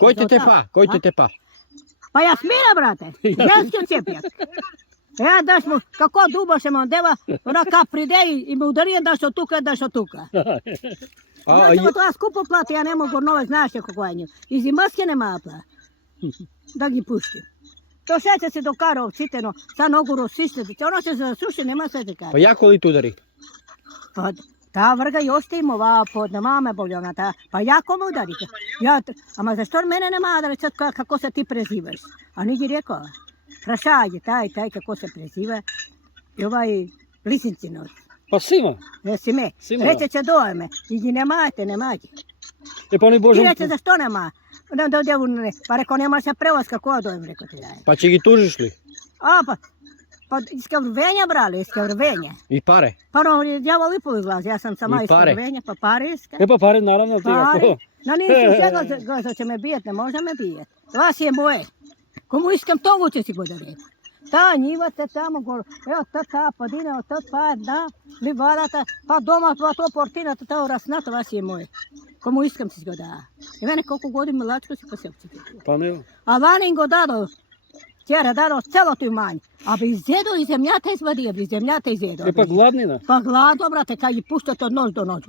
Koj te pa? Koj te pa? Pa Jasmina, brate, ženski cijepjak. Ja daš mu, kako dubo se mu deva, ona kap pride i mu udarije daš od tuka. Znači, to skupo plati, ja ne mogu nove, znaš kako je nju. Iz maske nema pla. Da gi puštim. To šeće se do karov, citeno, sa nogu rosištiti. Ono se zasuši, nema sve te kare. Pa jako li tu udari? Pa ta vrga još ti mu pod mame boljona, pa jako mu udari. Ama zašto mene nema da reći kako se ti prezivaš? A niti rekao, prašaje taj kako se preziva. I ovaj Lisincinović. Pa Sima. Sime. Reće će dojme. I nemate. E pa oni I reće zašto nema? Pa rekao nema se prevoz kako dojem, rekao ti daje. Pa će gi tužiš li? Pa iskrvenja brali, iskrvenja. I pare? Pa ono, djavo lipo izlazi, ja sam sama iskrvenja, pa pare iska. E pa pare naravno ti ako. No nisu sve što će me bijet, ne može me bijet. Vas je moje. Komu iskam to vuče si bude reći. Ta njiva te tamo, evo ta padina, da, li vadata, pa doma to portina, to rasnata, vas je moje. Komu iskam si go da. I mene koliko godina lačko si posepci. Pa ne. A vani go dado, tjera dado celo tu manj. A bi izjedo i zemljata izvadio, bi zemljata izjedo. E pa gladnina. Pa gladno, brate, kad je puštate od noć do noć.